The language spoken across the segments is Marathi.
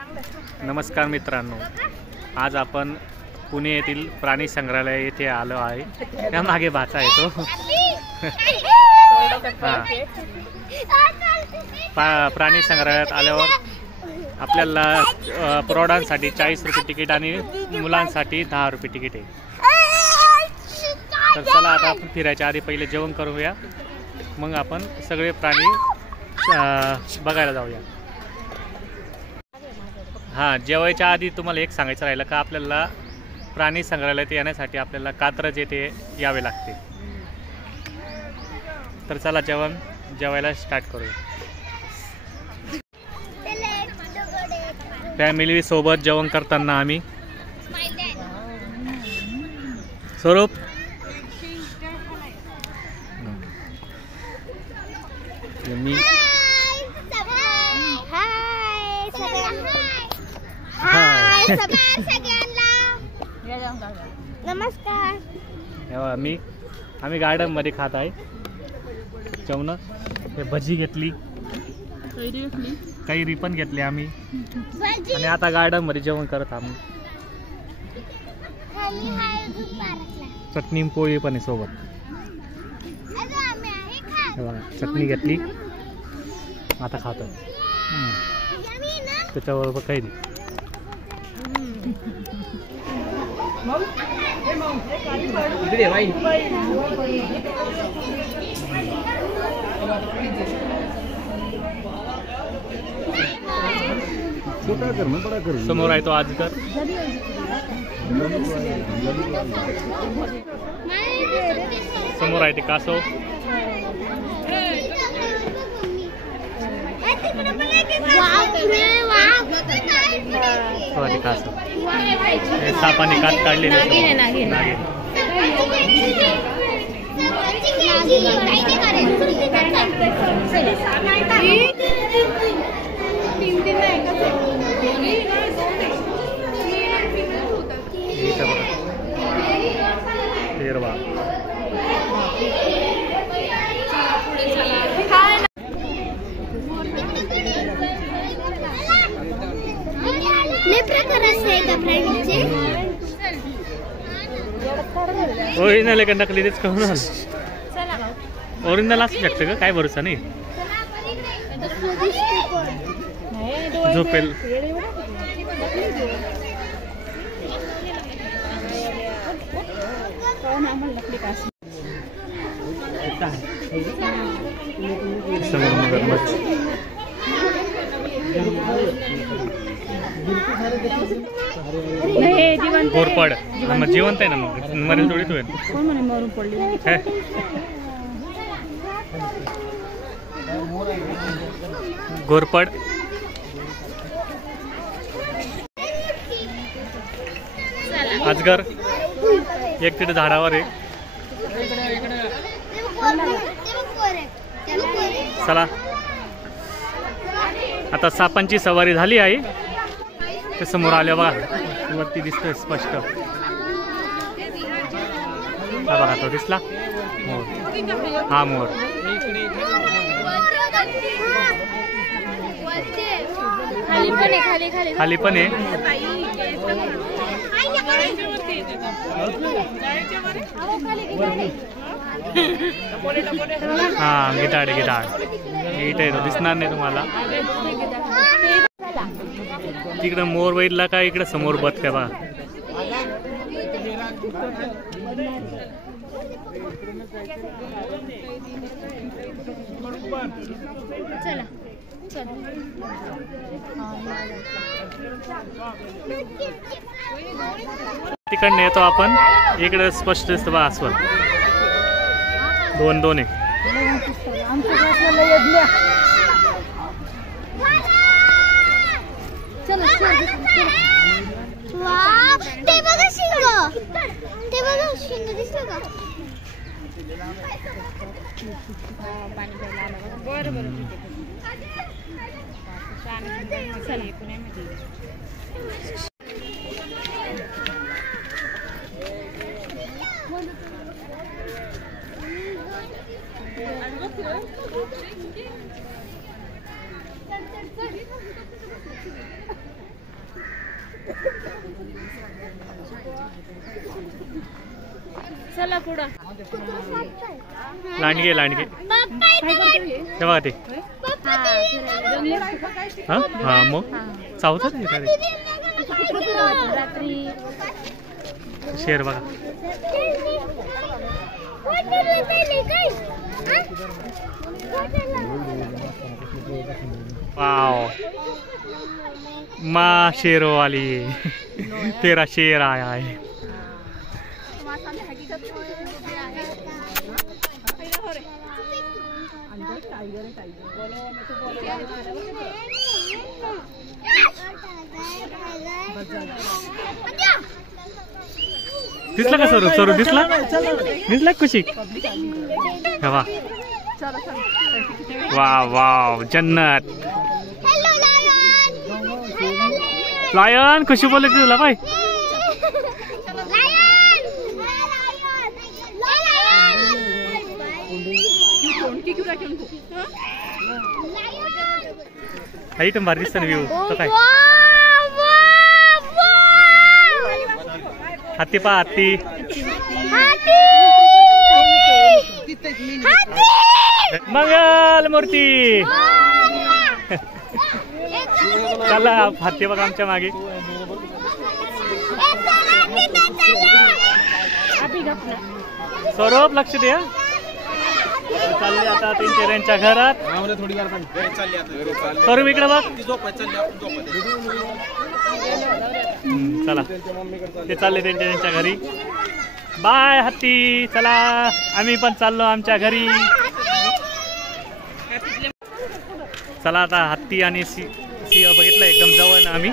नमस्कार मित्रांनो, आज आपण पुणे येथील प्राणी संग्रहालय येथे आलो आहे। त्या मागे भाचा येतो। प्राणी संग्रहालयात आल्यावर आपल्याला प्रौढांसाठी 40 रुपये तिकीट आणि मुलांसाठी 10 रुपये तिकीट आहे। तर चला आता आपण फिरायच्या आधी पहिले जेवण करूया, मग आपण सगळे प्राणी बघायला जाऊया। हां, जेवायच्या आधी तुम्हाला एक सांगायचं राहिलं का, आपल्याला प्राणी संग्रहालयात येण्यासाठी आपल्याला कात्रज येथे यावे लागते। तर चला जेवायला स्टार्ट करूया। फॅमिली सोबत जेवण करताना आम्ही स्वरूप मी नमस्कार। आम्ही गार्डन मध्ये खात आहे जेवण। भजी घेतली, कैरी पण घेतली आम्ही, आणि आता गार्डन मध्ये जेवण करत आम्ही। चटणी पोळी पण आहे सोबत। चटणी घेतली, आता खातो त्याच्याबरोबर कैरी। समोर आहे तो अजगर, समोर आहे ते कासव, कासव सापाने कात काढलेले नागिन। ओरिजिनल आहे का नकली तेच कहून ओरिजिनल असू शकतं का, काय भरोसा नाही। झोपेल समोर मगरमच्छ, घोरपड जिवंत आहे ना, मग मरेल थोडी तू घोरपड। अजगर एक तिथे झाडावर आहे। चला आता सापांची सवारी झाली आहे। ते समोर आले बघा, वरती दिसतोय स्पष्ट। हा बघा, तो दिसला मोर। हा मोर खाली पण आहे। हा गिटार इथे येतो, दिसणार नाही तुम्हाला। तिकडे मोर बैठला का, इकडे समोर बदक आहे बघा। तिकडनं येतो आपण, इकडे स्पष्ट दिसतं बा अस्वल। दोन आहे। चला पुढं. लांडगे लांडगे तेव्हा ते हा हा मग चावतात शेर बघा. वाव माँ शेरों वाली तेरा शेर आया है. दिसला का स्वरूप? स्वरूप दिसला? दिसला खुशी? वा वाव वाव जन्नत. लायन खुशी बोलले तुला बाय. आयटम भारी दिसतं ना व्ह्यू. तो काय हत्ती पा हत्ती. मंगल मूर्ती. चला हत्ती बघा आमच्या मागे. स्वरूप लक्ष द्या. चालले आता त्यांच्या घरात. स्वरूप इकडे बघ. चला ते चालले त्यांच्या घरी. बाय हत्ती. चला आम्ही पण चाललो आमच्या घरी. चला आता हत्ती आणि सिंह बघितलं एकदम जवळ ना आम्ही.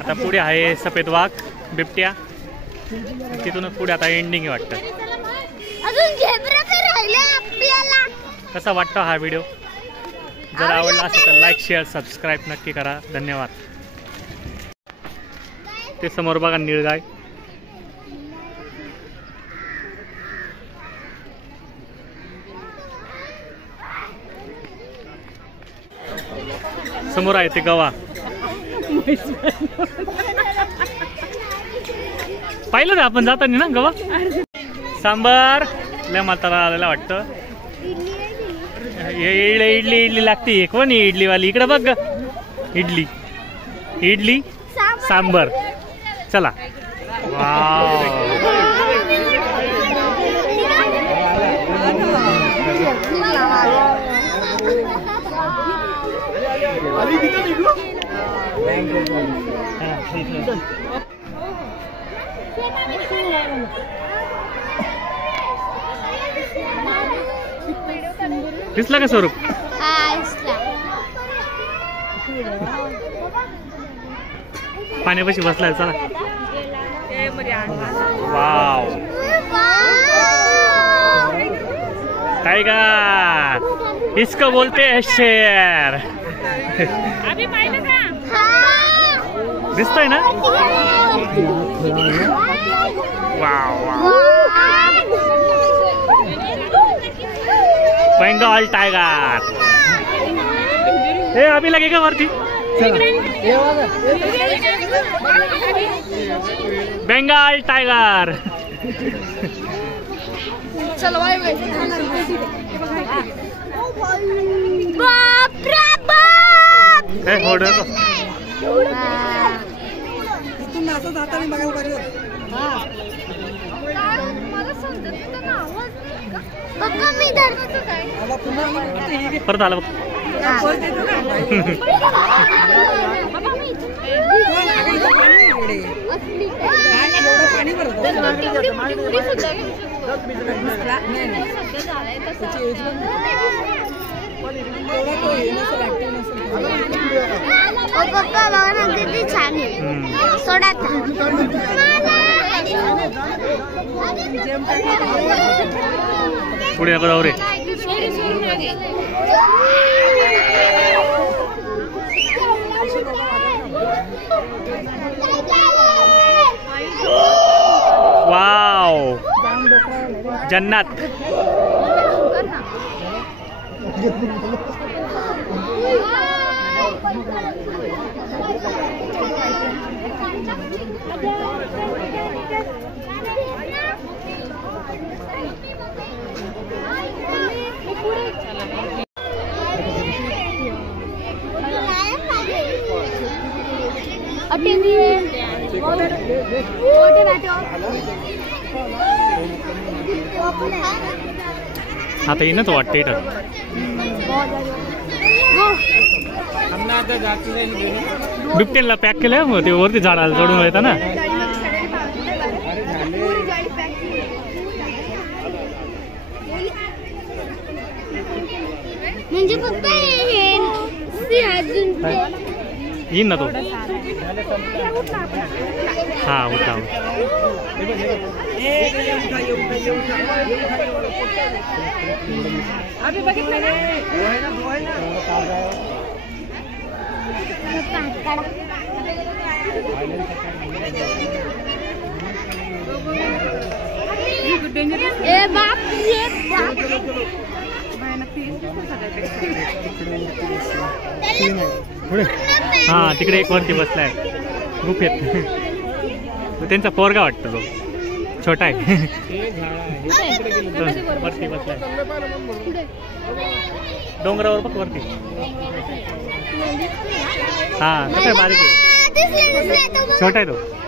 आता पुढे आहे सफेद वाघ बिबट्या. तिथूनच पुढे आता एंडिंग वाटतं. कसा वाटतं हा व्हिडिओ? जर आवडला असेल तर लाईक शेअर सबस्क्राईब नक्की करा. धन्यवाद. ते समोर बघा निळगाय. समोर आहे ते गवा. पाहिलं ना आपण जाताना ना गवा. सांबार लय म्हातारा आलेला वाटतं. इडली इडली लागते. कोण इडली वाली? इकडे बघ. इडली इडली सांबर. चला वाव. दिसला का स्वरूप? पाण्यापाशी बसलाय. चला वाव टाइगर. इसको बोलते हैं शेर. दिसतोय ना? Wow Bengal tiger. हे अभी लगेगा वरती. Bengal tiger. चलो बाप रे बाप. हे होड इथून असं जाताना बघायला पाहिजे. परत आला बघ. पप्पा बघा ना किती छान आहे. सोडा पुढे नको जाऊ रे. वाव जन्नत. आता येईनच वाटतं इथं. बिबटेनला पॅक केलं मग ते वरती झाडाला चढून येतं ना. म्हणजे फक्त येईन ना तो. हा उठा. हा तिकडे एक वरती बसलाय गुफेत. त्यांचा पोरगा वाटतो तो, छोटा आहे. वरती बसलाय डोंगरावर बघ वरती. हा कसं आहे बारीक आहे, छोटा आहे तो.